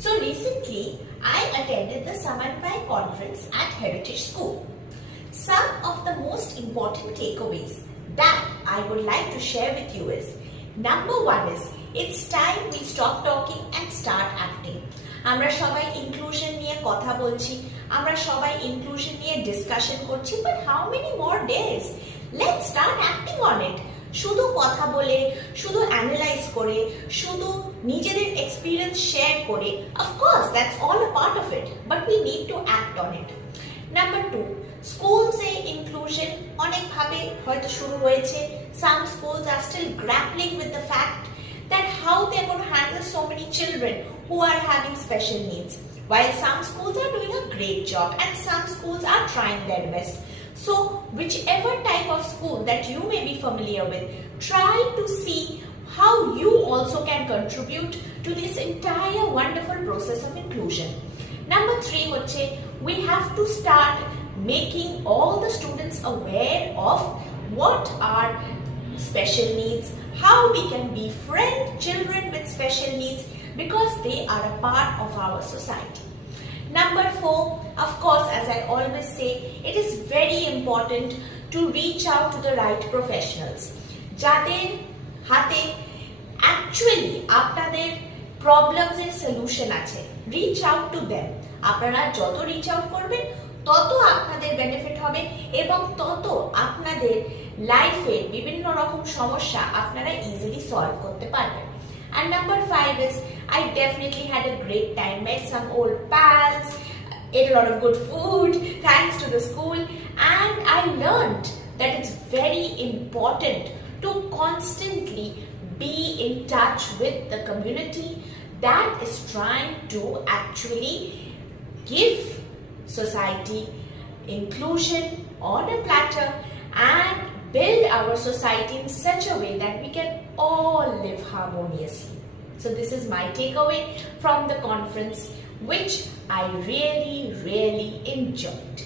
So recently, I attended the Samanvay conference at Heritage School. Some of the most important takeaways that I would like to share with you is, number one is, it's time we stop talking and start acting. আমরা সবাই inclusion নিয়ে কথা বলছি, আমরা সবাই inclusion নিয়ে discussion করছি, but how many more days? Let's start acting on it. শুধু কথা বলে, শুধু অ্যানালাইজ করে, শুধু নিজেদের এক্সপিরিয়েন্স শেয়ার করে, of course that's all a part of it, but we need to act on it. Number two, স্কুলসে ইনক্লুশন অনেকভাবে হয়তো শুরু হয়েছে. Some schools are still grappling with the fact that how they're going to handle so many children who are having special needs. While some schools are doing a great job and some schools are trying their best. So, whichever type of school that you may be familiar with, try to see how you also can contribute to this entire wonderful process of inclusion. Number three, we have to start making all the students aware of what are special needs, how we can befriend children with special needs because they are a part of our society. Number four, of course, as I always say, it is very important to reach out to the right professionals. যাদের হাতে actually আপনাদের problems এর solution আছে, reach out to them. আপনারা যত reach out করবেন তত আপনাদের benefit হবে এবং তত আপনাদের লাইফের বিভিন্ন রকম সমস্যা আপনারা easily solve করতে পারবেন. And number five is, I definitely had a great time, met some old pals, ate a lot of good food thanks to the school, and I learned that it's very important to constantly be in touch with the community that is trying to actually give society inclusion on a platter and build our society in such a way that we can all live harmoniously. So this is my takeaway from the conference, which I really enjoyed.